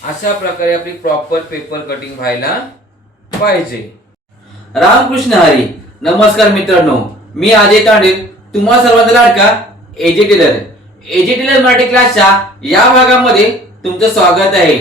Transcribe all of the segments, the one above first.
अशा प्रकारे आपली प्रॉपर पेपर कटिंग व्हायला पाहिजे। रामकृष्ण हरी। नमस्कार मित्रांनो, मी अजय तांडे, तुम्हा सर्वांचा लाडका AJ Taylor. AJ Taylor Marathi क्लासच्या या भागामध्ये तुमचं स्वागत आहे।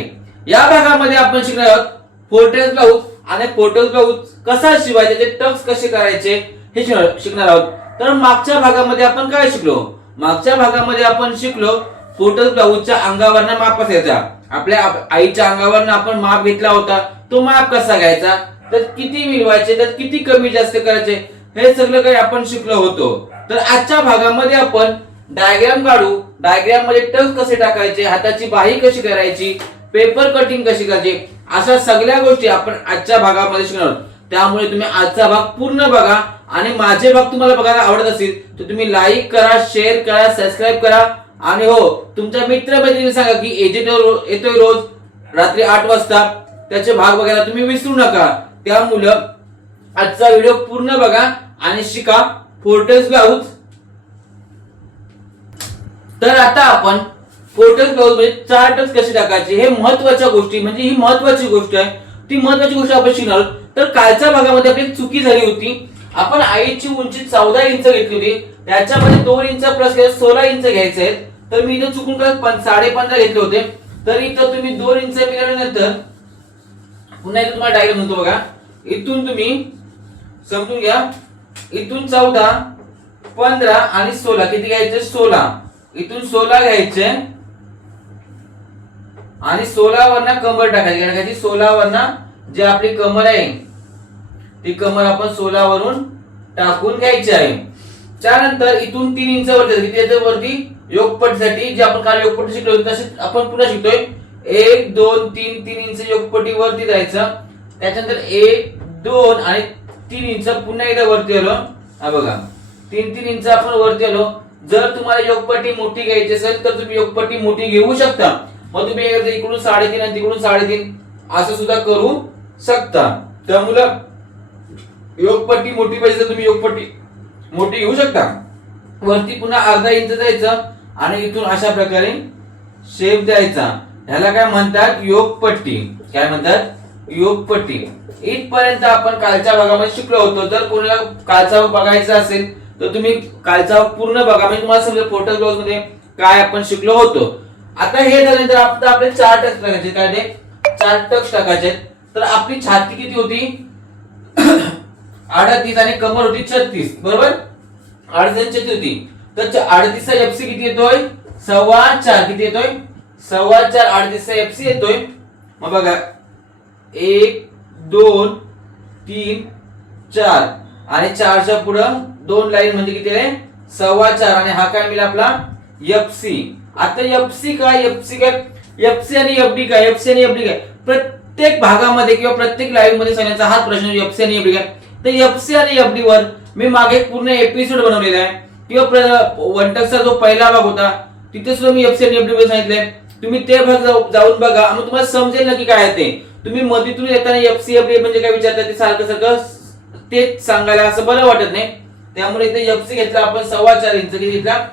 या भागामध्ये आपण शिकणार आहोत फोर्टेज ब्लाउज आणि फोर्टेज ब्लाउज कसा शिवायचा, ते टक्स कसे करायचे हे शिकणार आहोत। तर मागच्या भागामध्ये आपण काय शिकलो? मागच्या भागामध्ये आपण शिकलो फोर्टेज ब्लाउजच्या अंगावरनं माप असायचा। आपल्या आईच्या अंगावरनं आपण माप घेतला होता, तो माप कसा घ्यायचा, तर किती मिळवायचे, तर किती कमी जास्त करायचे, हे सगळं काही आपण शिकलो होतो। तर आजच्या भागामध्ये आपण डायग्राम काढू, डायग्राम मध्ये टक्स कसे टाकायचे, हाताची बाही कशी करायची, पेपर कटिंग कशी करायची, अशा सगळ्या गोष्टी आपण आजच्या भागामध्ये शिकणार आहोत। त्यामुळे तुम्ही आजचा भाग पूर्ण बघा आणि माझे भाग तुम्हाला बघायला आवडत असेल तर तुम्ही लाईक करा, शेअर करा, सबस्क्राइब करा आणि हो तुमच्या मित्रमैत्रिणींना सांगा की एजे टेलर येतोय रोज रात्री 8 वाजता, त्याचे भाग बघायला तुम्ही विसरू नका। त्यामुळे आजचा व्हिडिओ पूर्ण बघा आणि शिका फोर्टेज ब्लाउज। तर आता आपण फोर्टेज ब्लाउज मध्ये 4 टक्स कसे टाकायचे हे महत्त्वाच्या गोष्टी, म्हणजे ही महत्त्वाची गोष्ट आहे, ती महत्त्वाची गोष्ट आपण शिकणार आहोत। तर कालच्या भागामध्ये आपली चुकी झाली होती, आपण आईची उंची 14 इंच घेतली होती, त्याच्यामध्ये 2 इंच प्लस 16 इंच घ्यायचे आहेत। तर मी इथे चुकून 15.5 घेतले होते, तर इथं तुम्ही 2 इंच मिळाल्यानंतर पुन्हा इथे तुम्हाला डायग्राम म्हणतो बघा, इथून तुम्ही समजून घ्या, इथून 14 15 आणि 16 किती घ्यायचे, 16 इथून 16 घ्यायचे आणि 16 वरना कमर टाकायची। 16 वरना जे आपली कमर आहे ती कमर आपण 16 वरून टाकून घ्यायची आहे। त्यानंतर इथून 3 इंच वरती किती वरती योगपटीसाठी जे आपण काल योगपटी शिकलो होतो तसेच आपण पुन्हा शिकतोय 1 2 3 3 इंच योगपटी वरती जायचं। त्याच्यानंतर 1 2 आणि 3 इंच पुन्हा एकदा वरती आलो, हा बघा 3 इंच आपण वरती आलो। जर तुम्हाला योगपट्टी मोठी घ्यायची असेल तर तुम्ही योगपट्टी मोठी घेऊ शकता, मग तुम्ही इकडून 3.5 आणि तिकडून 3.5 असं सुद्धा करू शकता। त्यामुळे योगपट्टी मोठी पाहिजे तर तुम्ही योगपट्टी मोठी घेऊ शकता। वरती पुन्हा अर्धा इंच जायचं आणि इथून अशा प्रकारे शेप द्यायचा, ह्याला काय म्हणतात, योगपट्टी। काय म्हणतात, योगपट्टी। इथपर्यंत आपण कालच्या भागामध्ये शिकलो होतो। जर कोणाला कालचा बघायचा असेल तर तुम्ही कालचा पूर्ण बघा, म्हणजे तुम्हाला समजेल फोर्टेज ब्लाउज मध्ये काय आपण शिकलो होतो। आता हे झाल्यानंतर आपले 4 टक्स टाकायचे, काय ते 4 टक्स टाकायचे। तर आपली छाती किती होती 38 आणि कमर होती 36, बरोबर 38 होती। तर 38 चा एफसी किती येतोय, 4.25 किती येतोय, 4.25 38 चा एफसी येतोय। मग बघा 1 2 3 4 आणि 4 च्या पुढे 2 लाईन म्हणजे किती आहे 4.25 आणि हा काय मिळाला आपला एफसी। आता एफसी काय, एफसी आणि एफडी काय, एफसी आणि एफडी काय, प्रत्येक भागामध्ये किंवा प्रत्येक लाईव्ह मध्ये सांगण्याचा हा प्रश्न, एफसी आणि एफडी काय। तर एफसी आणि एफडी वर मी मागे पूर्ण एपिसोड बनवलेला आहे, किंवा वन टक्सचा जो पहिला भाग होता तिथे सुद्धा मी एफसी आणि एफडी वर सांगितलंय, तुम्ही ते भाग जाऊन बघा, मग तुम्हाला समजेल नक्की काय आहे ते। तुम्ही मधीतून येताना एफसी एफडी म्हणजे काय विचारता ते सारखं तेच सांगायला असं बरं वाटत नाही। त्यामुळे इथे एफसी घेतला आपण 4.25 इंच, किती घेतला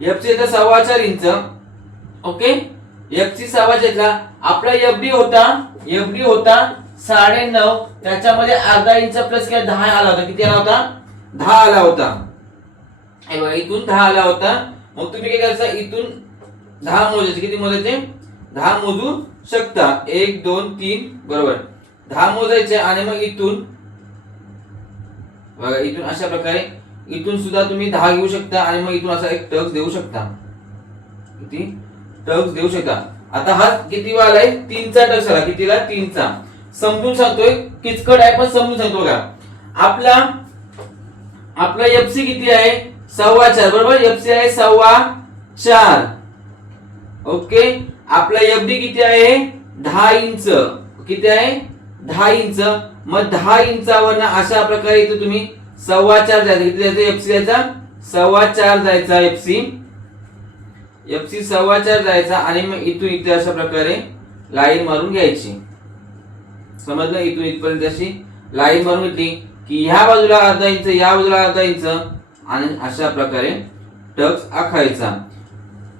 एफसी घेतला 4.25 इंच, ओके। एफसी 4.25 घेतला। आपला एफडी होता 9.5, त्याच्यामध्ये अर्धा इंच प्लस काय 10 आला होता, किती आला होता 10 आला होता, इथून 10 आला होता। मग तुम्ही काय करायचं, इथून 10 मोजायचे, किती मोजायचे 10 मोजू शकता, 1 2 3 बरोबर 10 मोजायचे। आणि मग इथून बघा, इथून अशा प्रकारे इथून सुद्धा तुम्ही 10 घेऊ शकता आणि मग इथून असा एक टक्स देऊ शकता, किती टक्स देऊ शकता। आता हा किती वाला आहे 3 चा टक्स आला, कितीला 3 चा। समजून सांगतोय, किचकट आहे पण समजून सांगतो बघा। आपला एफसी किती आहे 4.25, बरोबर एफसी आहे 4.25, ओके। आपला एफडी किती आहे 10 इंच, किती आहे 10 इंच। मग 10 इंचावर अशा प्रकारे इथे तुम्ही 4.25 जायचं, किती जायचं एफसी जायचा 4.25 जायचा, एफसी 4.25 जायचा आणि मग इथून इथे अशा प्रकारे लाईन मारून घ्यायची, समजलं। इथून इथपर्यंत अशी लाईन मारून घेतली की ह्या बाजूला अर्धा इंच, या बाजूला अर्धा इंच आणि अशा प्रकारे टक्स आखायचा।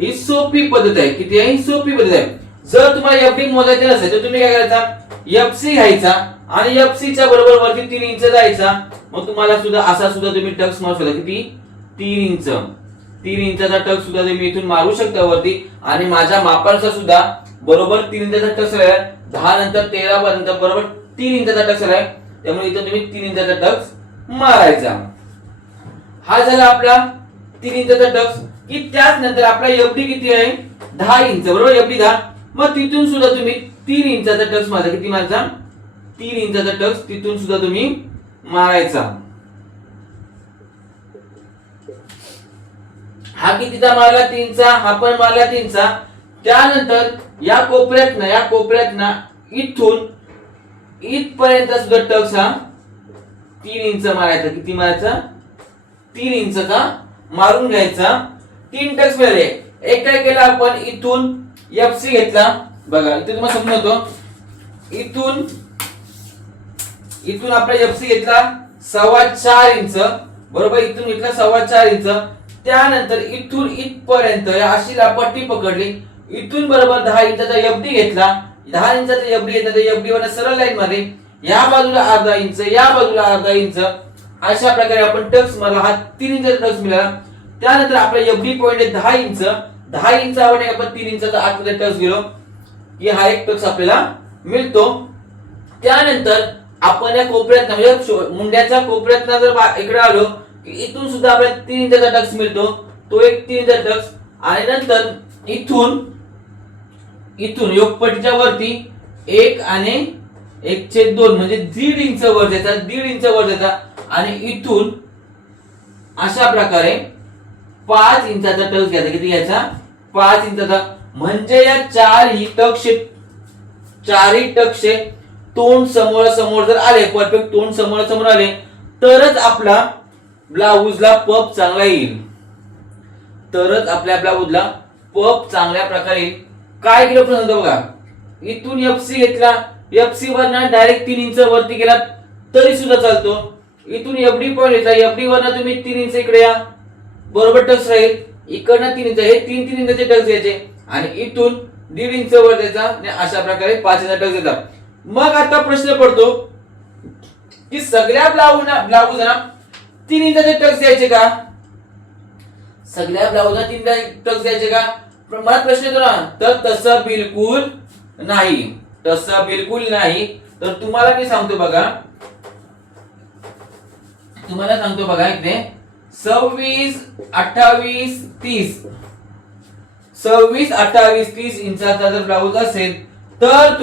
ही सोपी पद्धत आहे, किती आहे, ही सोपी पद्धत आहे। जर तुम्हाला एफडी मोजायचे नसेल तर तुम्ही काय करायचा, एफसी घ्यायचा आणि एफसी च्या बरोबर वरती 3 इंच जायचा. मग तुम्हाला सुद्धा असा सुद्धा तुम्ही टक्स मारू शकता. किती? 3 इंच. 3 इंचाचा टक्स सुद्धा तुम्ही इथून मारू शकता वरती. आणि माझ्या मापानुसार सुद्धा बरोबर 3 इंचाचा टक्स आहे. 10 नंतर 13 पर्यंत बरोबर 3 इंचाचा टक्स आहे. त्यामुळे इथं तुम्ही 3 इंचाचा टक्स मारायचा. हा झाला आपला 3 इंचाचा टक्स. की त्याच नंतर आपला एफडी किती आहे? 10 इंच. बरोबर, एफडी 10. मग तिथून सुद्धा तुम्ही 3 इंचाचा टक्स मारायचा. किती मारायचा? 3 इंचाचा टक्स तिथून सुद्धा तुम्ही मारायचा. हा कितीचा मारला? 3चा. हा पण मारला 3चा. त्यानंतर या कोपऱ्यातनं इथून इथपर्यंत सुद्धा टक्स हा 3 इंच मारायचा. किती मारायचा? 3 इंचचा मारून घ्यायचा. 3 टक्स मिळाले. एक काय केलं आपण, इथून एफसी घेतला. बघा इथे तुम्हाला समजून होतो. इथून आपला एफसी घेतला 4.25 इंच. बरोबर, इथून घेतला 4.25 इंच. त्यानंतर इथून इथपर्यंत अशी पट्टी पकडली. इथून बरोबर 10 इंचाचा एफडी घेतला. 10 इंचाचा एफडी घेतला तर एफडी वर सरळ लाईन मध्ये या बाजूला अर्धा इंच, या बाजूला अर्धा इंच, अशा प्रकारे आपण टक्स मारला. हा 3 इंचाचा टक्स मिळाला. त्यानंतर आपला एफडी पॉइंट आहे 10 इंच. 10 इंचावर आपण 3 इंचाचा आतमध्ये टक्स गेलो की हा एक टक्स आपल्याला मिळतो. त्यानंतर आपण या कोपऱ्यात म्हणजे मुंड्याच्या कोपऱ्यात जर इकडे आलो की इथून सुद्धा आपल्याला 3 इंचाचा टक्स मिळतो. तो एक 3 इंचाचा टक्स. आणि नंतर इथून योगपट्टीच्या वरती 1 आणि 1/2 म्हणजे 1.5 इंच वर द्यायचा. 1.5 इंच वर द्यायचा. आणि इथून अशा प्रकारे 5 इंचाचा टक्स घ्यायचा. किती घ्यायचा? 5 इंचाचा. म्हणजे या चारही टक्सचे तोंड समोर जर आले, परफेक्ट तोंड समोर आले, तरच आपला ब्लाऊजला पफ चांगला येईल. तरच आपल्या ब्लाऊजला पफ चांगल्या प्रकारे येईल. काय केलं पण बघा, इथून एफसी घेतला. एफसी वरनं डायरेक्ट 3 इंच वरती गेला तरी सुद्धा चालतो. इथून एफडी पॉइंट घेतला. एफडी वरनं तुम्ही 3 इंच इकडे या, बरोबर टक्स राहील. इकडनं 3 इंच, हे 3 इंचाचे टक्स घ्यायचे. आणि इथून 1.5 इंच वर द्यायचा. आणि अशा प्रकारे 5 इंच टक्स देतात. मग आता प्रश्न पडतो की सगळ्या ब्लाऊजला 3 इंचाचे टक्स द्यायचे का? सगळ्या ब्लाऊजला 3 टक्स द्यायचे का? मला प्रश्न येतो ना. तर तसं बिलकुल नाही. तर तुम्हाला मी सांगतो बघा, इथे 26, 28, 30 इंचाचा जर ब्लाऊज असेल तर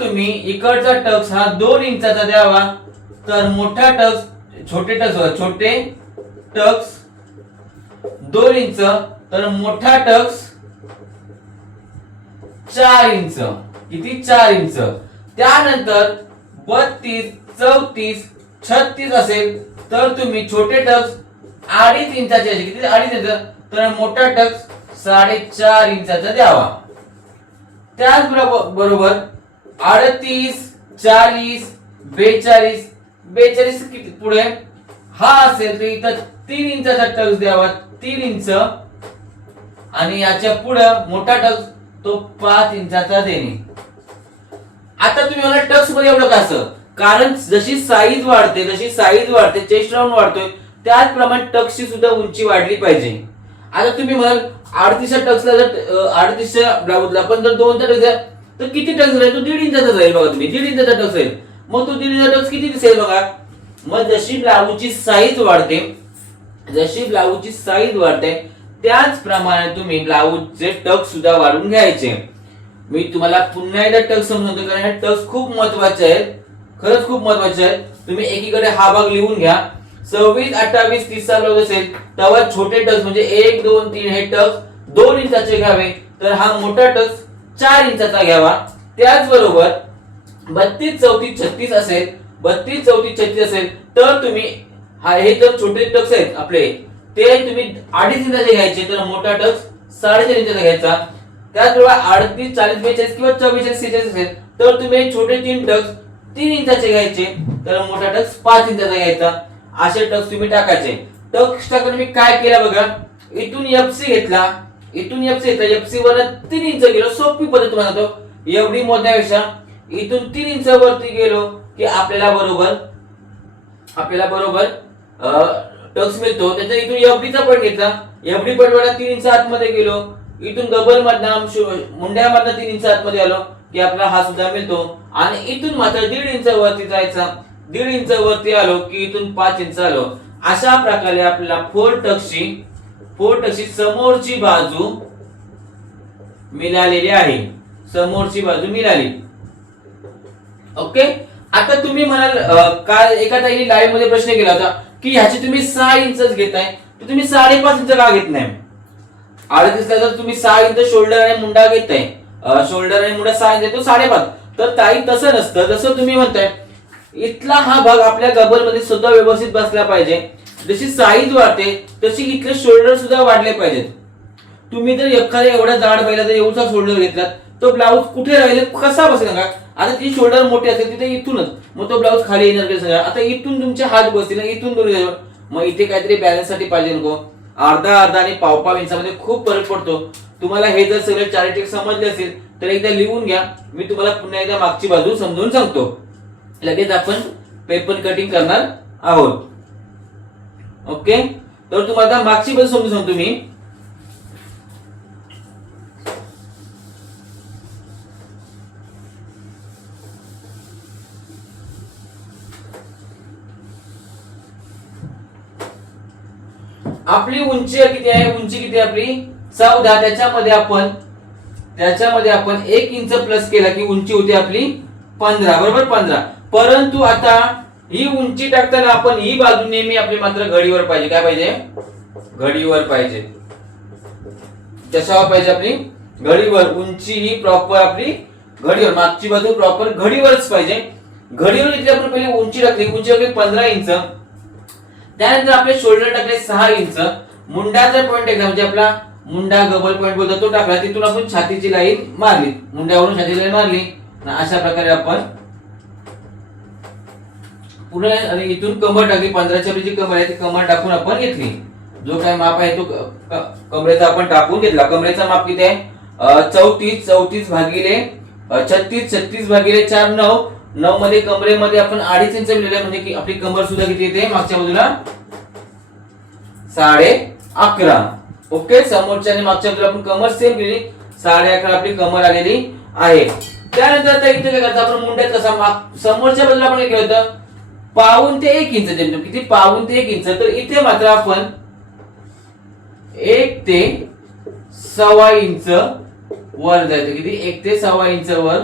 तुम्ही इकडचा टक्स हा 2 इंचाचा द्यावा. तर मोठा टक्स, छोटे टक्स 2 इंच, तर मोठा टक्स 4 इंच. किती? 4 इंच. त्यानंतर 32, 34, 36 असेल तर तुम्ही छोटे टक्स 2.5 इंचाचे. किती? 2.5 इंच. तर मोठा टक्स 4.5 इंचाचा द्यावा. त्याच बरोबर 38, 40, 42 किती पुढे हा असेल तर इथं 3 इंचाचा टक्स द्यावा. 3 इंच. आणि याच्या पुढे मोठा टक्स तो 5 इंचाचा देणे. आता तुम्ही मला टक्स मध्ये एवढं कसं? कारण जशी साईज वाढते, चेस्ट राऊंड वाढतोय, त्याचप्रमाणे टक्सची सुद्धा उंची वाढली पाहिजे. आता तुम्ही म्हणाल 38 टक्सला जर 38 ब्लाऊजला पण जर 2 टक्स द्या तर किती टक्स राहील? तो 1.5 इंचाचा जाईल. बघा तुम्ही 1.5 इंचाचा टक्स आहे. मग तो 1.5 इंचाचा टक्स किती दिसेल बघा. मग जशी ब्लाऊजची साईज वाढते त्याचप्रमाणे तुम्ही ब्लाऊजचे टक्स सुद्धा वाढवून घ्यायचे. मी तुम्हाला पुन्हा एकदा टक्स समजवतो कारण हे टक्स खूप महत्त्वाचे आहेत. खरंच खूप महत्त्वाचे आहेत. तुम्ही एकीकडे हा भाग लिहून घ्या. 26, 28, 30 चा ब्लाऊज असेल तेव्हा छोटे टक्स म्हणजे 1, 2, 3 हे टक्स 2 इंचाचे घ्यावे. तर हा मोठा टक्स 4 इंचाचा घ्यावा. त्याचबरोबर 32, 34, 36 असेल, 32, 34, 36 असेल तर तुम्ही हे तर छोटे टक्स आहेत आपले, ते तुम्ही 2.5 इंचाचे घ्यायचे. तर मोठा टक्स 4.5 इंचाचा घ्यायचा. त्याचबरोबर 38, 40, 42 किंवा 44, 46 असेल तर तुम्ही छोटे 3 टक्स 3 इंचाचे घ्यायचे. तर मोठा टक्स 5 इंचाचा घ्यायचा. असे टक्स तुम्ही टाकायचे. टक्स टाकून मी काय केलं बघा, इथून एफसी घेतला. इथून एफसी येतं, एफसी वर 3 इंच गेलो, सोपी पद्धत तुम्हाला सांगतो, एवढी मोजण्यापेक्षा इथून 3 इंच वरती गेलो की आपल्याला बरोबर टक्स मिळतो. त्याच्या इथून एफडीचा पॉईंट घेतला, एफडी पॉईंट 3 इंच आतमध्ये गेलो, इथून गबल मधनं मुंड्यामधनं 3 इंच आतमध्ये आलो की आपला हा सुद्धा मिळतो. आणि इथून मात्र 1.5 इंच वरती जायचा, 1.5 इंच वरती आलो की इथून 5 इंच आलो. अशा प्रकारे आपल्याला फोर टक्सची समोरची बाजू मिळालेली आहे, समोरची बाजू मिळाली. ओके. आता तुम्ही म्हणाल काल एका ताईने लाईव्ह मध्ये प्रश्न केला होता की ह्याची तुम्ही 6 इंचच घेताय, तर तुम्ही 5.5 इंच का घेत नाही? दिसला तर तुम्ही 6 इंच शोल्डर आणि मुंडा घेताय, शोल्डर आणि मुंडा 6 इंच, तो 5.5. तर ताई तसं नसतं. जसं तुम्ही म्हणताय इथला हा भाग आपल्या गबर मध्ये सुद्धा व्यवस्थित बसला पाहिजे. जशी साईज वाढते तशी इथले शोल्डर सुद्धा वाढले पाहिजेत. तुम्ही जर एखाद्या एवढा जाड बैला जर एवढा शोल्डर घेतला तो ब्लाऊज कुठे राहील, कसा बसेल का? आता ती शोल्डर मोठी असेल तिथे इथूनच, मग तो ब्लाऊज खाली येणार का सगळं? आता इथून तुमचे हात बसतील, इथून दोन्ही, मग इथे काहीतरी बॅलन्स साठी पाहिजे नको. अर्धा आणि पाव इंचामध्ये खूप फरक पडतो. तुम्हाला हे जर सगळे 4 टिक समजले असेल तर एकदा लिहून घ्या, मी तुम्हाला पुन्हा एकदा मागची बाजू समजून सांगतो. लगेच आपण पेपर कटिंग करणार आहोत. ओके. तर तुम्हाला मागची बाजू समजून सांगतो मी. आपली उंची किती आहे? उंची किती आहे आपली? 14. त्याच्यामध्ये आपण 1 इंच प्लस केला की उंची होती आपली 15, बरोबर? 15. परंतु आता ही उंची टाकताना आपण ही बाजू नेहमी आपली मात्र घडीवर पाहिजे. काय पाहिजे? घडीवर पाहिजे. कशावर पाहिजे? आपली घडीवर. उंची ही प्रॉपर आपली घडीवर, मागची बाजू प्रॉपर घडीवरच पाहिजे. घडीवर घेतली आपण, पहिली उंची टाकली 15 इंच. त्यानंतर आपले शोल्डर टाकले 6 इंच. मुंडाचा पॉईंट टाकला, म्हणजे आपला मुंडा गबल पॉईंट बोलतो तो टाकला. तिथून आपण छातीची लाईन मारली, मुंड्यावरून छातीची लाईन मारली. अशा प्रकारे आपण पुन्हा आणि इथून कमर टाकली. 15च्या जी कमर आहे ती कमर टाकून आपण घेतली. जो काय माप आहे तो कमरेचा आपण टाकून घेतला. कमरेचा माप किती आहे? 34 भागिले 36 भागिले 4 9. 9 मध्ये कमरेमध्ये आपण 2.5 इंच लिहिले, म्हणजे की आपली कमर सुद्धा किती येते मागच्या बाजूला? 11.5. ओके. समोरच्या आणि मागच्या बाजूला आपण कमर सेम केली, 11.5 आपली कमर आलेली आहे. त्यानंतर आता इथे काय करायचं आपण? मुंड्यात कसा समोरच्या बाजूला आपण काय केलं होतं? पाऊण ते 1 इंच. किती? पाऊण ते 1 इंच. तर इथे मात्र आपण 1 ते 1.25 इंच वर जायचं. किती? 1 ते 1.25 इंच वर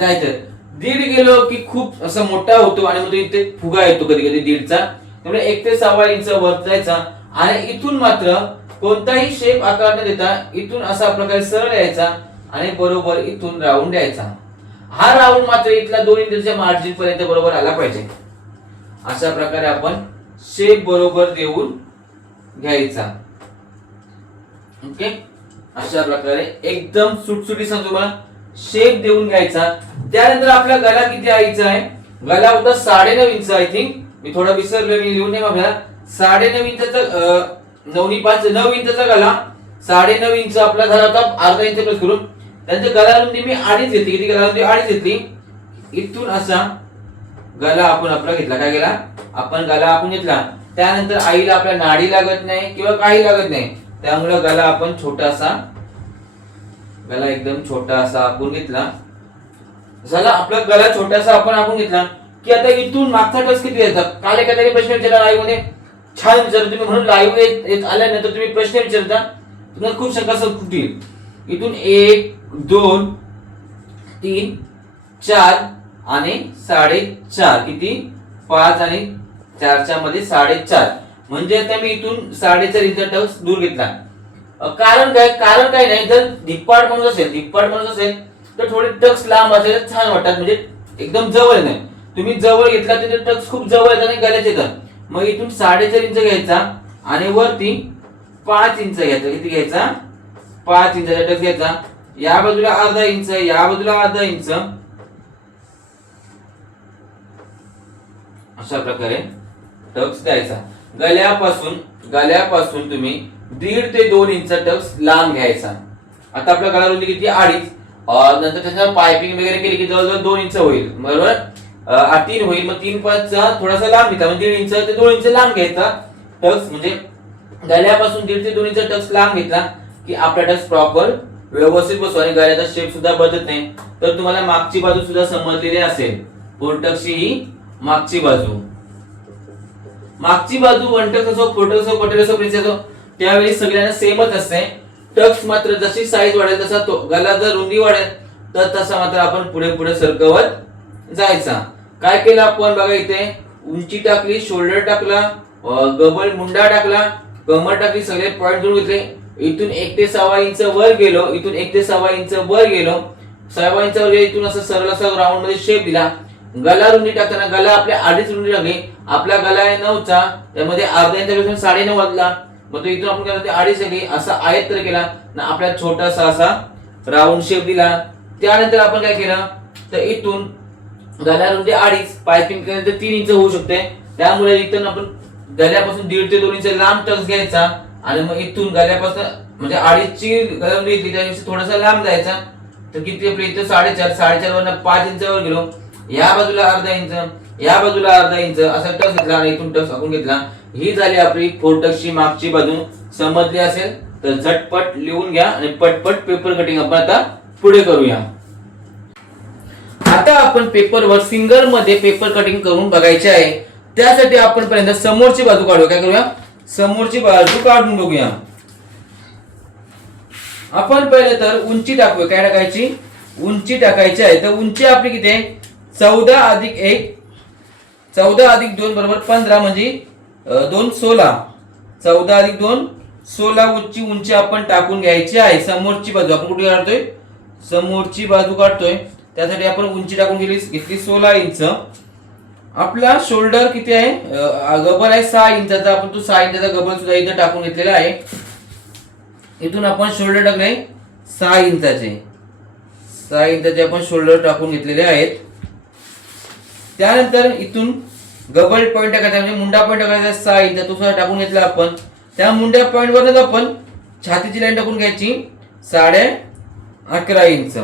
जायचं. 1.5 गेलो की खूप असा मोठा होतो आणि मग इथे फुगा येतो कधी कधी 1.5चा. त्यामुळे 1 ते 1.25 इंच वर जायचा. आणि इथून मात्र कोणताही शेप आकार न देता इथून असा प्रकारे सरळ यायचा आणि बरोबर इथून राऊंड यायचा. हा राऊंड मात्र इथला 2 इंचच्या मार्जिन पर्यंत बरोबर आला पाहिजे. अशा प्रकारे आपण शेप बरोबर देऊन घ्यायचा. ओके. अशा प्रकारे एकदम सुटसुटी सांगतो मला, शेप देऊन घ्यायचा. त्यानंतर आपला गला किती आईचा आहे? गला होता 9.5 इंच. आय थिंक मी थोडा विसरलो, मी लिहून नाही आपल्याला. 9.5 इंचाचा 9 इंचाचा गला, 9.5 इंच आपला झाला होता. अर्धा इंच प्लस करून त्यांच्या गला रुंदी मी 2.5 घेतली. किती गला रुंदी? 2.5 घेतली. इथून असा गला आपण आपला घेतला. काय केला आपण? गला आपण घेतला. त्यानंतर आईला आपल्या नाडी लागत नाही किंवा काही लागत नाही, त्यामुळे गला आपण छोटासा, गला एकदम छोटा असा आपण घेतला. झाला आपला गला छोटासा आपण घेतला की आता इथून मागचा टक्स किती येतात? काल एखाद्याने प्रश्न विचारला लाईव्ह मध्ये, छान विचारला तुम्ही, म्हणून लाईव्ह येत आल्यानंतर तुम्ही प्रश्न विचारता, तुम्हाला खूप शंका सुटतील. इथून 1 2 3 4 आणि 4.5. किती? 5 आणि 4च्या मध्ये 4.5. म्हणजे आता मी इथून 4.5 इंच टक्स दूर घेतला. कारण काय नाही, जर धिप्पाड माणूस असेल तर थोडे टक्स लांब असेल छान वाटतात, म्हणजे एकदम जवळ नाही. तुम्ही जवळ घेतला तर टक्स खूप जवळ येतात आणि गळ्यात येतात. मग इथून 4.5 इंच घ्यायचा आणि वरती 5 इंच घ्यायचा. किती घ्यायचा? 5 इंचाचा टक्स घ्यायचा. या बाजूला अर्धा इंच, या बाजूला अर्धा इंच. अशा प्रकारे टक्स द्यायचा. गल्यापासून तुम्ही 1.5 ते 2 इंच टक्स लांब घ्यायचा. आता आपल्या गळा रुंदी किती 2.5. नंतर त्याच्यावर पायपिंग वगैरे केली की जवळजवळ 2 इंच होईल बरोबर. 3 होईल मग 3 5 थोडासा लांब घ्यायचा म्हणजे 1.5 इंच ते 2 इंच लांब घ्यायचा टक्स. म्हणजे गळ्यापासून 1.5 ते 2 इंच टक्स लांब घेतला की आपला टक्स प्रॉपर व्यवस्थित बसतो आणि गळ्याचा शेप सुद्धा बदलत नाही. तर तुम्हाला मागची बाजू सुद्धा समजलेली असेल. फोर टक्सची ही मागची बाजू. मागची बाजू वन टक्स असो फोर टक्स असो क्वार्टर असो प्रिन्स असो त्यावेळी सगळ्यांना सेमच असते. टक्स मात्र जशी साईज वाढेल तसा तो गळा जर रुंदी वाढेल तर तसा मात्र आपण पुढे पुढे सरकवत जायचा. काय केलं आपण बघा इथे उंची टाकली, शोल्डर टाकला, गबल मुंडा टाकला, कमर टाकली, सगळे पॉइंट जोडून घेतले. इथून 1 ते 6 इंच वर गेलो, इथून 1 ते 6 इंच वर गेलो, 6 इंच वर गेलो, इथून असं सरळ असा राऊंड मध्ये शेप दिला. गला रुंदी टाकताना गला आपल्या 2.5 रुंदी टाकली. आपला गला आहे 9चा त्यामध्ये अर्धा इंचापासून 9.5 वाढला. मग तो इथून आपण काय 2.5 टाकली असा आयत तर केला ना आपला छोटासा असा राऊंड शेप दिला. त्यानंतर आपण काय केलं तर इथून गला रुंदी 2.5 पायपिंग केल्यानंतर 3 इंच होऊ शकते. त्यामुळे इथून आपण गल्यापासून 1.5 ते 2 इंच लांब टक्स घ्यायचा आणि मग इथून गल्यापासून म्हणजे 2.5 ची गला रुंदी घेतली त्यापेक्षा थोडासा लांब जायचा. तर किती आपल्या इथं 4.5 वरनं 5 इंचावर गेलो. या बाजूला अर्धा इंच, या बाजूला अर्धा इंच असा टक्स घेतला आणि इथून टक्स आपण घेतला. ही झाली आपली फोर टक्सची मागची बाजू. समजली असेल तर झटपट लिहून घ्या आणि पटपट पेपर कटिंग आपण आता पुढे करूया. आता आपण पेपरवर सिंगल मध्ये पेपर कटिंग करून बघायचे आहे. त्यासाठी आपण पहिल्यांदा समोरची बाजू काढूया. काय करूया समोरची बाजू काढून बघूया. आपण पहिले तर उंची टाकूया. काय टाकायची उंची टाकायची आहे. तर उंची आपली किती आहे 14 अधिक 1 14 अधिक 2 बरोबर 15 म्हणजे 2 16. 14 अधिक 2 16 उंची आपण टाकून घ्यायची आहे. समोरची बाजू आपण कुठे काढतोय समोरची बाजू काढतोय त्यासाठी आपण उंची टाकून घेतली 16 इंच. आपला शोल्डर किती आहे गबल आहे 6 इंचाचा. आपण तो 6 इंचाचा गबल सुद्धा इथं टाकून घेतलेला आहे. इथून आपण शोल्डर टाकले 6 इंचाचे. 6 इंचाचे आपण शोल्डर टाकून घेतलेले आहेत. त्यानंतर इथून गबल पॉइंट टाकायचा म्हणजे मुंडा पॉइंट टाकायचा 6 इंच तो सुद्धा टाकून घेतला आपण. त्या मुंड्या पॉइंट वरच आपण छातीची लाईन टाकून घ्यायची 11.5 इंच.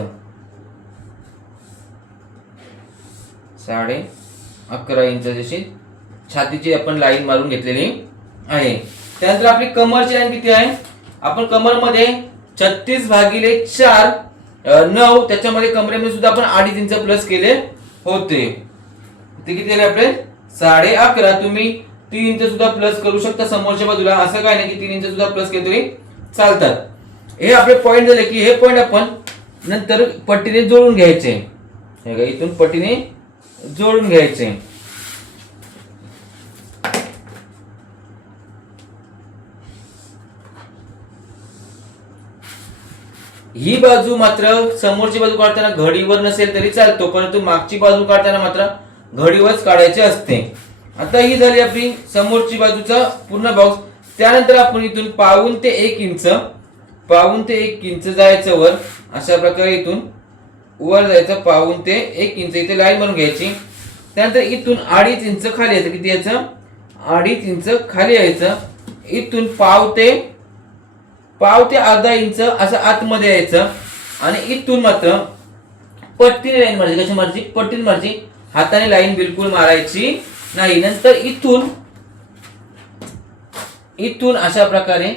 11.5 इंच जशी छातीची आपण लाईन मारून घेतलेली आहे. त्यानंतर आपली कमरची लाईन किती आहे आपण कमरमध्ये 36/4 9 त्याच्यामध्ये कमरेमध्ये सुद्धा आपण 2.5 इंच प्लस केले होते. ते किती झाले आपले 11.5. तुम्ही 3 इंच सुद्धा प्लस करू शकता समोरच्या बाजूला. असं काय नाही की 3 इंच सुद्धा प्लस केले तरी चालतात. हे आपले पॉइंट झाले की हे पॉइंट आपण नंतर पट्टीने जोडून घ्यायचे. हे बघा इथून पट्टीने जोडून घ्यायचे. ही बाजू मात्र समोरची बाजू काढताना घडीवर नसेल तरी चालतो परंतु मागची बाजू काढताना मात्र घडीवरच काढायची असते. आता ही झाली आपली समोरची बाजूचा पूर्ण बॉक्स. त्यानंतर आपण इथून पाऊण ते 1 इंच जायचं वर. अशा प्रकारे इथून वर जायचं पाऊण ते 1 इंच इथे लाईन बनवून घ्यायची. त्यानंतर इथून 2.5 इंच खाली यायचं. किती यायचं 2.5 इंच खाली यायचं. इथून पाव ते अर्धा इंच असं आतमध्ये यायचं आणि इथून मात्र पट्टीने लाईन मारायची. कशी मारायची पट्टीने मारायची. हाताने लाईन बिलकुल मारायची नाही. नंतर इथून अशा प्रकारे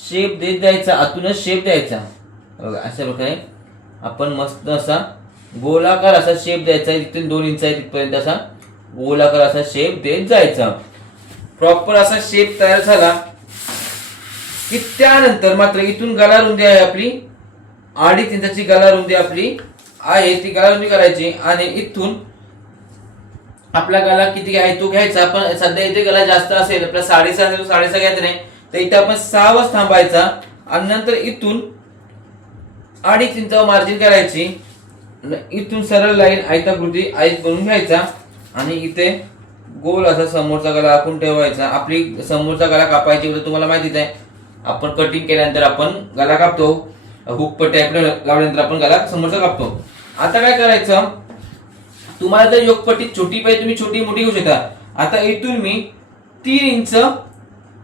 शेप देत जायचा. आतूनच शेप द्यायचा. अशा प्रकारे आपण मस्त असा गोलाकार असा शेप द्यायचा. इथून 2 इंच आहे तिथपर्यंत असा गोलाकार असा शेप देत जायचा. प्रॉपर असा शेप तयार झाला की त्यानंतर मात्र इथून गला रुंदी आहे आपली 2.5 इंचाची गला रुंदी आपली आहे. ती गला रुंदी करायची आणि इथून आपला गला किती आहे तो घ्यायचा. आपण सध्या इथे गला जास्त असेल आपला 6.5 तो 6.5 घ्यायचा नाही तर इथे आपण 6 वाज थांबायचा आणि नंतर इथून 2.5 इंच मार्जिन करायची. इथून सरळ लाईन आयताकृती आयत बनवून घ्यायचा आणि इथे गोल असा समोरचा गला आपण ठेवायचा. आपली समोरचा गला कापायची तुम्हाला माहितीच आहे. आपण कटिंग केल्यानंतर आपण गला कापतो. हुक पट्टी लावल्यानंतर आपण गला समोरचा कापतो. आता काय करायचं तुम्हाला जर योगपट्टी छोटी पाहिजे तुम्ही छोटी मोठी घेऊ शकता. आता इथून मी 3 इंच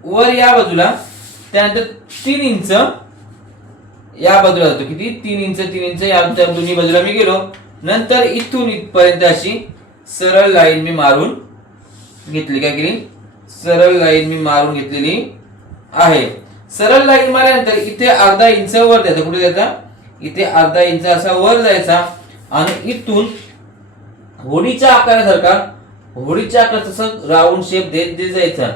वर या बाजूला त्यानंतर 3 इंच या बाजूला जातो. किती? 3 इंच 3 इंच या दोन्ही बाजूला मी गेलो. नंतर इथून इथपर्यंत अशी सरळ लाईन मी मारून घेतली. काय केली? सरळ लाईन मी मारून घेतलेली आहे. सरळ लाईन मारल्यानंतर इथे अर्धा इंच वर द्यायचा. कुठे द्यायचा? इथे अर्धा इंच असा वर जायचा आणि इथून होडीच्या आकारासारखा होडीच्या आकार तसं राऊंड शेप देत देत जायचा.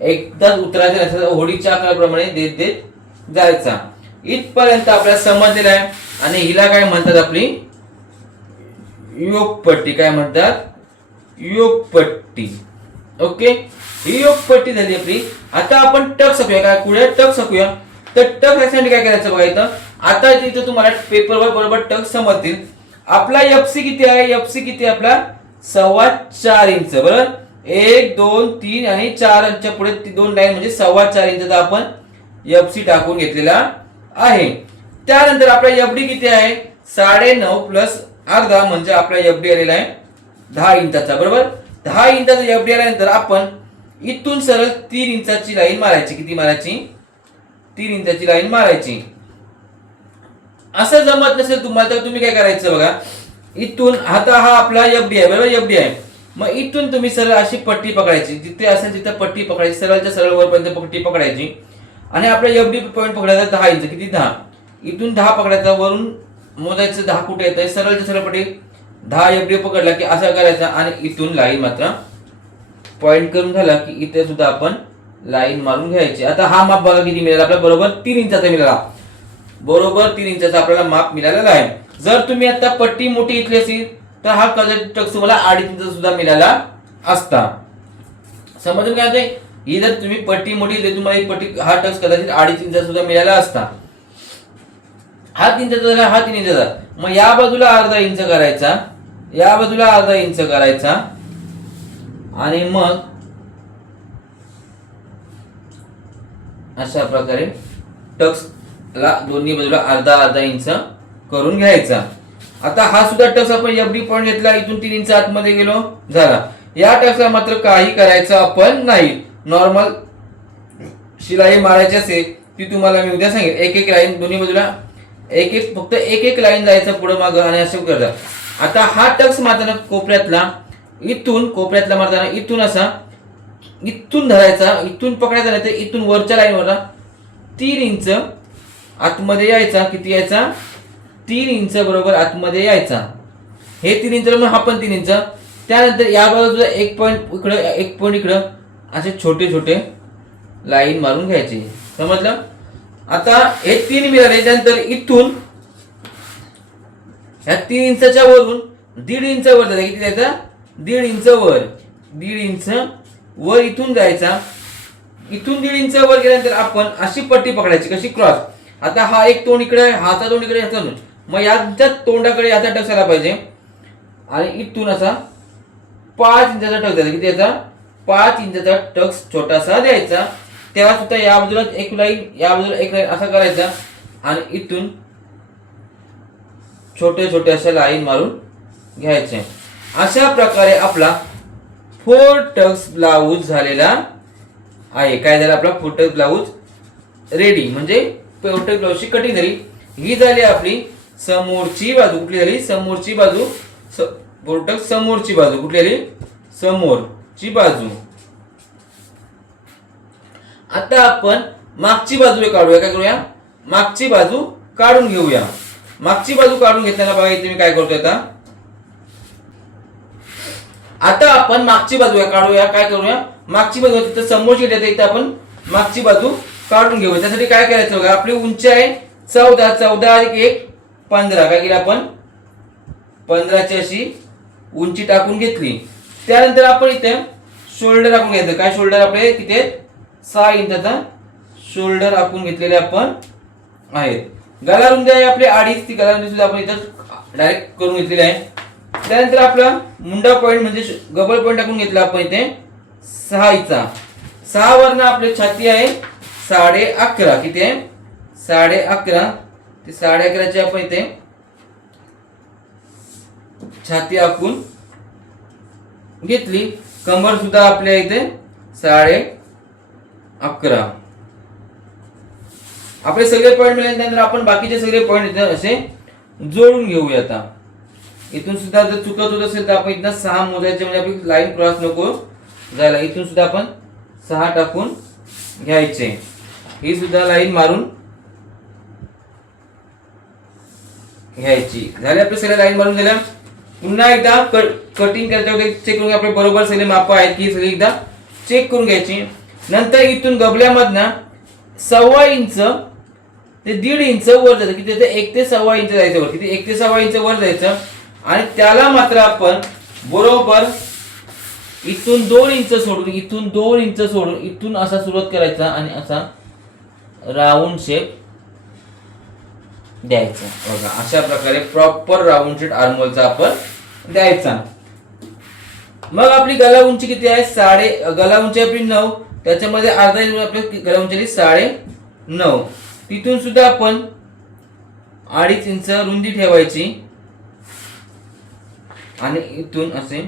एकदाच उतरायचा नसेल होडीच्या आकाराप्रमाणे देत देत जायचा. इथपर्यंत आपल्याला समजलेलं आहे. आणि हिला काय म्हणतात? आपली योगपट्टी. काय म्हणतात? योगपट्टी. ओके, ही योगपट्टी झाली आपली. आता आपण टक सकूया. काय कुठे टक सकूया? तर टक साठी काय करायचं बघा इथं. आता इथं तुम्हाला पेपरवर बरोबर टक समजतील. आपला एफसी किती आहे? एफसी किती आहे आपला? 4.25 इंच. बरोबर, 1 2 3 आणि 4 इंच पुढे 2 लाईन म्हणजे 4.25 इंचचा आपण एफसी टाकून घेतलेला आहे. त्यानंतर आपला एफडी किती आहे? 9.5 प्लस अर्धा म्हणजे आपला एफडी आलेला आहे 10 इंचाचा. बरोबर, 10 इंचाचा एफडी आल्यानंतर आपण इथून सरळ 3 इंचाची लाईन मारायची. किती मारायची? 3 इंचाची लाईन मारायची. असं जमत नसेल तुम्हाला तर तुम्ही काय करायचं बघा. इथून आता हा आपला एफडी आहे. बरोबर, एफडी आहे. मग इथून तुम्ही सरळ अशी पट्टी पकडायची. जिथे असेल तिथे पट्टी पकडायची. सरळच्या सरळ वरपर्यंत पट्टी पकडायची आणि आपला एफडी पॉईंट पकडायचा 10 इंच. किती? 10. इथून 10 पकडायचा. वरून मोजायचं 10 कुठे येतंय. सरळच्या सरळ पट्टी 10 एफडी पकडला की असं करायचं आणि इथून लाईन मात्र पॉइंट करून झाला की इथे सुद्धा आपण लाईन मारून घ्यायची. आता हा माप बघा किती मिळाला आपल्याला. बरोबर 3 इंचाचा मिळाला. बरोबर 3 इंचाचा आपल्याला माप मिळालेला आहे. जर तुम्ही आता पट्टी मोठी इथली असेल तर हा कदाचित टक्स तुम्हाला 2.5 इंच सुद्धा मिळाला असता. समजून काय होतंय? ही जर तुम्ही पट्टी मोठी इथली तुम्हाला एक पट्टी हा टक्स कदाचित 2.5 इंच सुद्धा मिळाला असता. हा 3 इंचाचा हा 3 इंचाचा. मग या बाजूला अर्धा इंच करायचा. या बाजूला अर्धा इंच करायचा आणि मग अशा प्रकारे टक्स ला दोन्ही बाजूला अर्धा अर्धा इंच करून घ्यायचा. आता हा सुद्धा टक्स आपण एफडी पॉइंट घेतला. इथून 3 इंच आतमध्ये गेलो झाला. या टक्सला मात्र काही करायचं आपण नाही. नॉर्मल शिलाई मारायची असेल ती तुम्हाला मी उद्या सांगेन. एक एक लाईन दोन्ही बाजूला एक एक फक्त एक एक लाईन जायचं पुढे माग आणि असं करता. आता हा टक्स मारताना कोपऱ्यातला इथून कोपऱ्यातला मारताना इथून असा इथून धरायचा. इथून पकडायचा नाही तर इथून वरच्या लाईनवर 3 इंच आतमध्ये यायचा. किती यायचा? 3 इंच बरोबर आतमध्ये यायचा. हे 3 इंच हा पण 3 इंच. त्यानंतर या बाजूला एक पॉइंट इकडे एक पॉइंट इकडे असे छोटे छोटे लाईन मारून घ्यायचे. समजलं? आता हे 3 मिळाले. त्यानंतर इथून ह्या 3 इंचाच्या वरून 1.5 इंच वर जायचं. किती जायचा? 1.5 इंच वर. 1.5 इंच वर इथून जायचा. इथून 1.5 इंच वर गेल्यानंतर आपण अशी पट्टी पकडायची. कशी? क्रॉस. आता हा एक तोंड इकडे आहे, हाचा तोंड इकडे, ह्याचा तोंड. मग याच्या तोंडाकडे याचा टक्स आला पाहिजे आणि इथून असा 5 इंचाचा टक्स द्यायचा. किती याचा? 5 इंचाचा टक्स छोटासा द्यायचा. तेव्हा सुद्धा या बाजूला एक लाईन या बाजूला एक लाईन असा करायचा आणि इथून छोटे छोटे अशा लाईन मारून घ्यायचे. अशा प्रकारे आपला 4 टक्स ब्लाऊज झालेला आहे. काय झालं? आपला 4 टक्स ब्लाऊज रेडी. म्हणजे 4 टक्स ब्लाऊजची कटिंग झाली. ही झाली आपली समोरची बाजू. कुठली झाली? समोरची बाजू. 4 टक्स समोरची बाजू. कुठली झाली? समोरची बाजू. आता आपण मागची बाजू काढूया. काय करूया? मागची बाजू काढून घेऊया. मागची बाजू काढून घेताना बघा इथे मी काय करतोय आता आपण मागची बाजू काढूया. काय करूया? मागची बाजू तिथे समोरची येते इथे आपण मागची बाजू काढून घेऊया. त्यासाठी काय करायचं बघा. आपली उंची आहे 14. 14 + 1 15. काय केलं आपण? 15ची अशी उंची टाकून घेतली. त्यानंतर आपण इथे शोल्डर आखून घ्यायचं. काय शोल्डर आपले किती? 6 इंचाचा शोल्डर आखून घेतलेले आपण आहेत. गला रुंदी आहे आपली 2.5. ती गला रुंदी सुद्धा आपण इथं डायरेक्ट करून घेतलेली आहे. त्यानंतर आपला मुंडा पॉइंट म्हणजे गबल पॉइंट टाकून घेतला आपण इथे 6 इंचा. 6 वरन आपली छाती आहे 11.5. किती आहे? 11.5. ती 11.5ची आपण इथे छाती आखून घेतली. कंबर सुद्धा आपल्या इथे 11.5. आपले सगळे पॉईंट मिळाल्यानंतर आपण बाकीचे सगळे पॉईंट असे जोडून घेऊया. आता इथून सुद्धा जर चुकत होत असेल तर आपण इथं 6 मोजायचे, म्हणजे आपली लाईन क्रॉस नको जायला. इथून सुद्धा आपण 6 टाकून घ्यायचे. ही सुद्धा लाईन मारून घ्यायची. झाले आपले सगळे लाईन मारून झाल्या. पुन्हा एकदा कटिंग करायच्या चेक करून आपले बरोबर सगळे माप आहेत की सगळे एकदा चेक करून घ्यायची. नंतर इथून गबल्यामधनं 1.25 इंच ते 1.5 इंच वर जायचं. किती 1 ते 1.25 इंच जायचं वर. किती 1 ते 1.25 इंच वर जायचं. आणि त्याला मात्र आपण बरोबर इथून 2 इंच सोडून, इथून 2 इंच सोडून इथून असा सुरुवात करायचा आणि असा राऊंड शेप द्यायचा. बघा अशा प्रकारे प्रॉपर राऊंड शेप आर्महोलचा आपण द्यायचा. मग आपली गला उंची किती आहे? गला उंची आपली 9, त्याच्यामध्ये अर्धा इंच आपली गला उंची 9.5. तिथून सुद्धा आपण 2.5 इंच रुंदी ठेवायची आणि इथून असे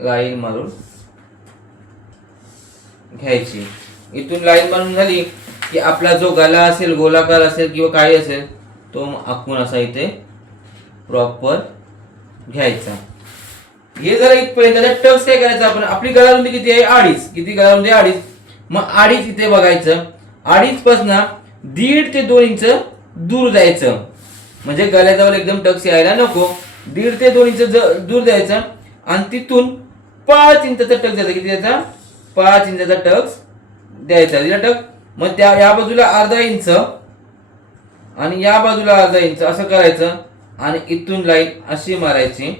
लाईन मारून घ्यायची. इथून लाईन मारून झाली की आपला जो गला असेल, गोलाकार असेल किंवा काही असेल, तो आखून असा इथे प्रॉपर घ्यायचा. हे जरा इथपर्यंत. टक्स काय करायचं आपण? आपली गला रुंदी किती आहे? 2.5. किती गला रुंदी? 2.5. मग 2.5 इथे बघायचं. 2.5 पासून 1.5 ते 2 इंच दूर जायचं, म्हणजे गल्याजवळ एकदम टक्स यायला नको. 1.5 ते 2 इंच दूर जायचं आणि तिथून 5 इंचाचा टक्स द्यायचा. किती द्यायचा? 5 इंचाचा टक्स द्यायचा. टक मग त्या या बाजूला अर्धा इंच आणि या बाजूला अर्धा इंच असं करायचं आणि इथून लाईन अशी मारायची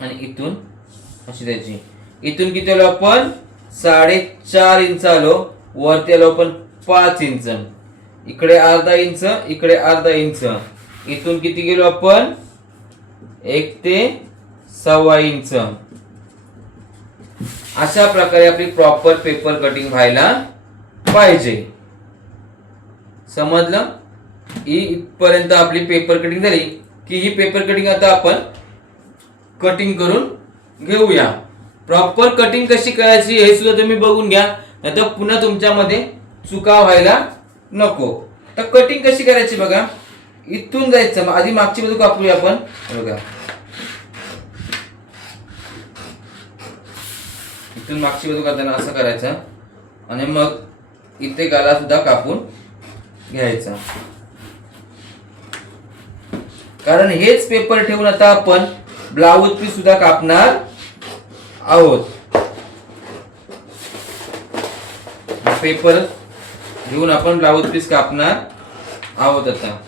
आणि इथून अशी द्यायची. इथून किती आलो आपण? 4.5 इंच आलो. वरती आलो आपण 5 इंच. इकडे अर्धा इंच, इकडे अर्धा इंच. इथून किती गेलो आपण? 1 ते 1.25 इंच. अशा प्रकारे आपली प्रॉपर पेपर कटिंग व्हायला पाहिजे. समजलं? इथपर्यंत आपली पेपर कटिंग झाली की ही पेपर कटिंग आता आपण कटिंग करून घेऊया. प्रॉपर कटिंग कशी करायची हे सुद्धा तुम्ही बघून घ्या, नाहीतर पुन्हा तुमच्यामध्ये चुका व्हायला नको. तर कटिंग कशी करायची बघा. इथून जायचं. आधी मागची बाजू कापूया आपण. बघा इथून मागची बाजू काढताना असं करायचं आणि मग इथे गाला सुद्धा कापून घ्यायचा. कारण हेच पेपर ठेवून आता आपण ब्लाऊज पीस सुद्धा कापणार आहोत. पेपर घेऊन आपण ब्लाऊज पीस कापणार आहोत. आता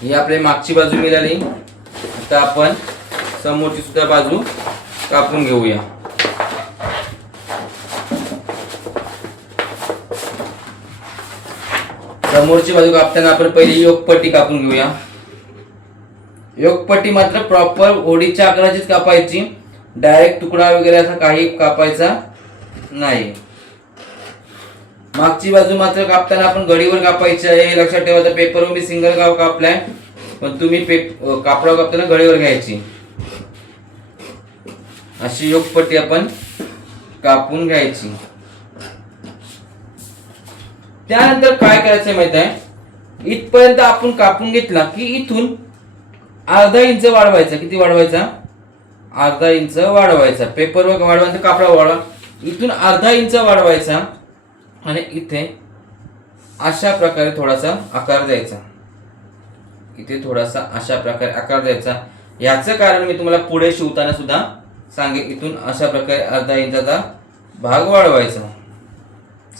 ही आपली मागची बाजू मिळाली. आता आपण समोरची सुद्धा बाजू कापून घेऊया. समोरची बाजू कापताना आपण पहिली योगपट्टी कापून घेऊया. योगपट्टी मात्र प्रॉपर होडीच्या आकाराचीच कापायची. डायरेक्ट तुकडा वगैरे असा काही कापायचा नाही. मागची बाजू मात्र कापताना आपण घडीवर कापायची आहे, हे लक्षात ठेवा. पेपरवर मी सिंगल गाव कापलाय, पण तुम्ही कापडा कापताना घडीवर घ्यायची. अशी योगपट्टी आपण कापून घ्यायची. त्यानंतर काय करायचं माहित आहे? इथपर्यंत आपण कापून घेतला की इथून अर्धा इंच वाढवायचा. किती वाढवायचा? अर्धा इंच वाढवायचा. पेपरवर वाढवायचा, कापडा वाढवा. इथून अर्धा इंच वाढवायचा आणि इथे अशा प्रकारे थोडासा आकार द्यायचा. इथे थोडासा अशा प्रकारे आकार द्यायचा. याचं कारण मी तुम्हाला पुढे शिवताना सुद्धा सांगेन. इथून अशा प्रकारे अर्धा इंचाचा भाग वाढवायचा.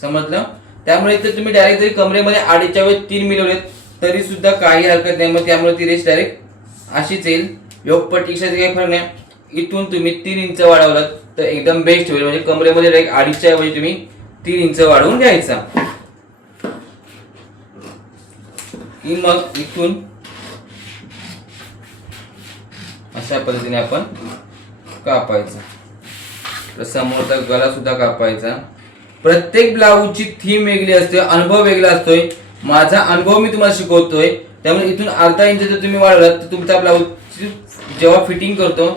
समजलं? त्यामुळे इथे तुम्ही डायरेक्ट जरी कमरेमध्ये 2.5च्या वेळेस 3 मिळवलेत तरी सुद्धा काही हरकत नाही. मग त्यामुळे ती रेष डायरेक्ट अशीच येईल. योगपट्टीचा काही फरक नाही. इथून तुम्ही 3 इंच वाढवलात तर एकदम बेस्ट होईल. म्हणजे कमरेमध्ये डायरेक्ट 2.5च्या वेळी तुम्ही 3 इंच वाढवून घ्यायचा. की मग इथून अशा पद्धतीने आपण कापायचा. तर समोरचा गला सुद्धा कापायचा. प्रत्येक ब्लाऊजची थीम वेगळी असते, अनुभव वेगळा असतोय. माझा अनुभव मी तुम्हाला शिकवतोय, त्यामुळे इथून अर्धा इंच जर तुम्ही वाढवलात तर तुमचा ब्लाऊज जेव्हा फिटिंग करतो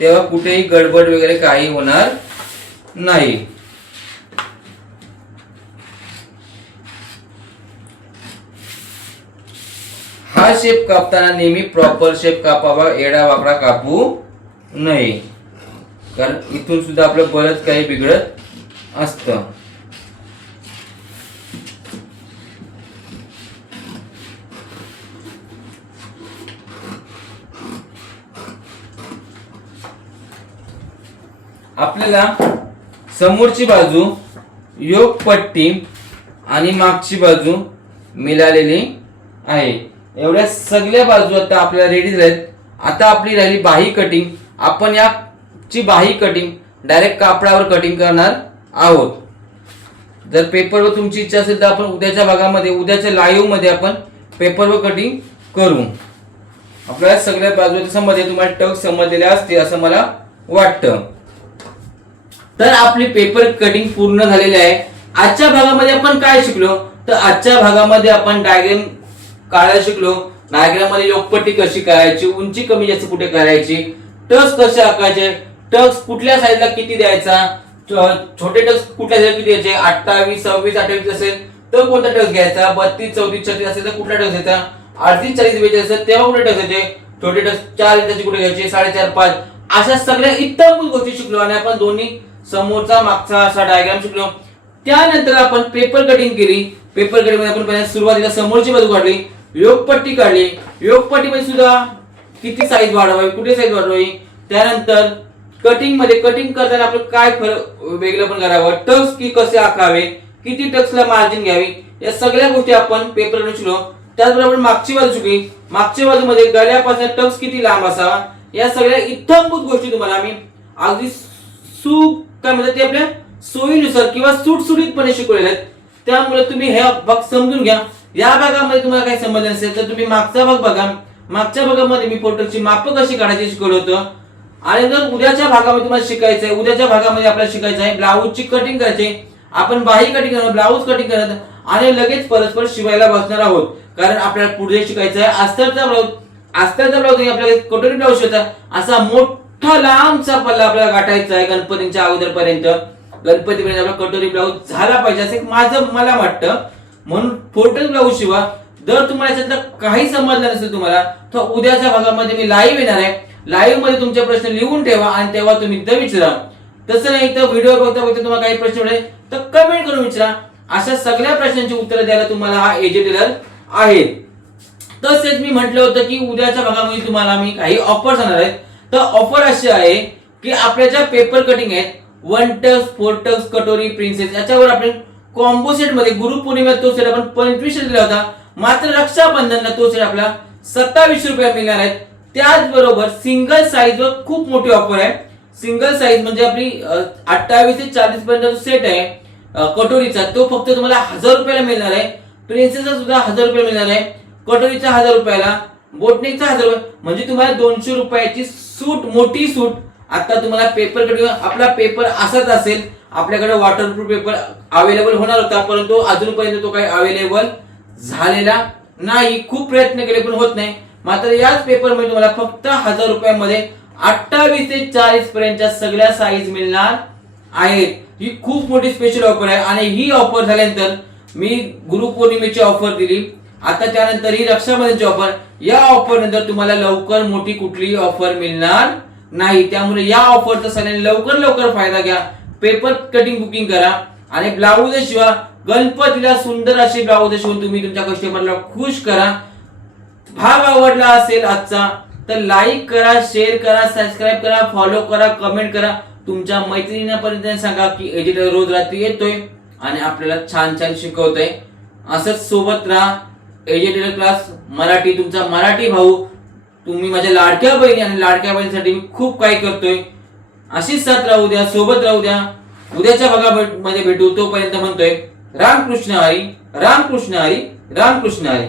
तेव्हा कुठेही गडबड वगैरे काही होणार नाही. हा शेप कापताना नेहमी प्रॉपर शेप कापावा, एडा वाकडा कापू नये, कारण इथून सुद्धा आपलं बरंच काही बिघडत असतं. आपल्याला समोरची बाजू योक पट्टी आणि मागची बाजू मिळालेली आहे. एवढ्या सगळ्या बाजू आता आपल्याला रेडी झाल्यात. आता आपली राहिली बाही कटिंग. आपण याची बाही कटिंग डायरेक्ट कापडावर कटिंग करणार आहोत. जर पेपरवर तुमची इच्छा असेल तर आपण उद्याच्या भागामध्ये, उद्याच्या लाईव्ह मध्ये आपण पेपरवर कटिंग करू. आपल्याला सगळ्या बाजू समजले, तुम्हाला टक समजलेले असते असं मला वाटतं. तर आपली पेपर कटिंग पूर्ण झालेली आहे. आजच्या भागामध्ये आपण काय शिकलो, तर आजच्या भागामध्ये आपण डायग्राम काढायला शिकलो. डायग्राम मध्ये योगपट्टी कशी करायची, उंची कमी जास्त कुठे करायची, टक्स कसे आखायचे, टक्स कुठल्या साईजला किती द्यायचा, छोटे टक्स कुठल्या साईजला किती द्यायचे, 28, 26, 28 असेल तर कोणता टक्स घ्यायचा, 32, 34, 36 असेल तर कुठला टक्स घ्यायचा, 38, 40, 42 असेल तेव्हा कुठे टक्स घ्यायचे, छोटे टक्स 4 इंचाचे कुठे घ्यायचे, 4.5, 5 अशा सगळ्या इतर गोष्टी शिकलो. आणि आपण दोन्ही समोरचा मागचा असा डायग्राम शिकलो. त्यानंतर आपण पेपर कटिंग केली. पेपर कटिंग मध्ये आपण पहिल्यांदा सुरुवातीला समोरची बाजू काढली, योगपट्टी काढली. योगपट्टी मध्ये सुद्धा किती साईज वाढवावी, कुठे साईज वाढवावी. त्यानंतर कटिंग मध्ये, कटिंग करताना आपण काय वेगळं पण करावं, टक्स की कसे आखावे, किती टक्सला मार्जिन घ्यावी, या सगळ्या गोष्टी आपण पेपर मध्ये शिकलो. त्याचबरोबर मागची बाजू शिकली. मागच्या बाजूमध्ये गळ्यापासून टक्स किती लांब असावा, या सगळ्या इत्थंभूत गोष्टी तुम्हाला मी अगदी काय म्हणतात ते आपल्या सोयीनुसार किंवा सुटसुटीतपणे शिकवलेले आहेत. त्यामुळे तुम्ही हे भाग समजून घ्या. या भागामध्ये तुम्हाला काही समजलं नसेल तर तुम्ही मागचा भाग बघा. मागच्या भागामध्ये मी फोटोची माप कशी काढायची शिकवलं होतं. आणि जर उद्याच्या भागामध्ये तुम्हाला शिकायचं आहे, उद्याच्या भागामध्ये आपल्याला शिकायचं आहे ब्लाऊजची कटिंग करायची. आपण बाही कटिंग करणार, ब्लाऊज कटिंग करणार आणि लगेच परस्पर शिवायला बसणार आहोत. कारण आपल्याला पुढे शिकायचं आहे अस्तरचा ब्लाऊज. अस्तरचा ब्लाऊज आपल्याला कटोरी ब्लाऊज शिवायचा, असा मोठा लांबचा पल्ला आपल्याला गाठायचा आहे गणपतीच्या अगोदरपर्यंत. गणपतीपर्यंत आपला कटोरी ब्लाऊज झाला पाहिजे असं मला वाटतं. म्हणून फोटो ब्लाऊज शिवा. जर तुम्हाला याच्यातलं काही समजलं नसेल तुम्हाला तर उद्याच्या भागामध्ये मी लाईव्ह येणार आहे. लाईव्ह मध्ये तुमचे प्रश्न लिहून ठेवा आणि तेव्हा तुम्ही एकदा विचारा. तसं नाही तर व्हिडिओ बघता तुम्हाला काही प्रश्न मिळेल तर कमेंट करून विचारा. अशा सगळ्या प्रश्नांची उत्तरं द्यायला तुम्हाला हा एजे टेलर आहे. तसेच मी म्हटलं होतं की उद्याच्या भागामध्ये तुम्हाला मी काही ऑफर सांगणार आहेत. तर ऑफर अशी आहे की आपल्या ज्या पेपर कटिंग आहेत 1 टक्स, 4 टक्स, कटोरी, प्रिन्सेस याच्यावर आपण कॉम्बो सेट मध्ये गुरुपौर्णिमेला तो सेट आपण 25 दिला होता. मात्र रक्षाबंधनला तो सेट आपला 27 रुपये मिळणार आहेत. त्याचबरोबर सिंगल साईज वर खूप मोठी ऑफर आहे. सिंगल साईज म्हणजे आपली 28 ते 40 पर्यंत सेट आहे कटोरीचा, तो फक्त तुम्हाला 1000 रुपयाला मिळणार आहे. प्रिन्सेसचा सुद्धा 1000 रुपये मिळणार आहे. कटोरीचा 1000 रुपयाला, बोटनेकचा 1000 रुपये, म्हणजे तुम्हाला 200 रुपयाची सूट, मोठी सूट. आता तुम्हाला पेपर कटिंग आपला पेपर असाच असेल. आपल्याकडे वॉटरप्रूफ पेपर अवेलेबल होणार होता परंतु अजूनपर्यंत तो काही अवेलेबल झालेला नाही. खूप प्रयत्न केले पण होत नाही. मात्र याच पेपर मध्ये तुम्हाला फक्त 1000 रुपयामध्ये 28 ते 40 पर्यंतच्या सगळ्या साईज मिळणार आहेत. ही खूप मोठी स्पेशल ऑफर आहे आणि ही ऑफर झाल्यानंतर मी गुरुपौर्णिमेची ऑफर दिली. आता त्यानंतर ही रक्षाबंधनची ऑफर. या ऑफर नंतर तुम्हाला लवकर मोठी कुठलीही ऑफर मिळणार नाही. त्यामुळे या ऑफरचा सगळ्यांनी लवकर फायदा घ्या. पेपर कटिंग बुकिंग करा आणि ब्लाऊज शिवा. गणपतीला सुंदर असे ब्लाऊज शिवून तुम्ही तुमच्या कस्टमरला खुश करा. भाग आवडला असेल आजचा तर लाईक करा, शेअर करा, सबस्क्राईब करा, फॉलो करा, कमेंट करा. तुमच्या मैत्रिणींपर्यंत सांगा की एडिटर रोज रात्री येतोय आणि आपल्याला छान शिकवतोय. असंच सोबत राहा. एडिटर क्लास मराठी, तुमचा मराठी भाऊ. तुम्ही माझ्या लाडक्या बहिणी आणि लाडक्या बहिणीसाठी मी खूप काही करतोय. अशीच साथ राहू द्या, सोबत राहू द्या. उद्याच्या भागामध्ये भेटू. तोपर्यंत म्हणतोय रामकृष्ण हरी, रामकृष्ण हरी, रामकृष्ण हरी.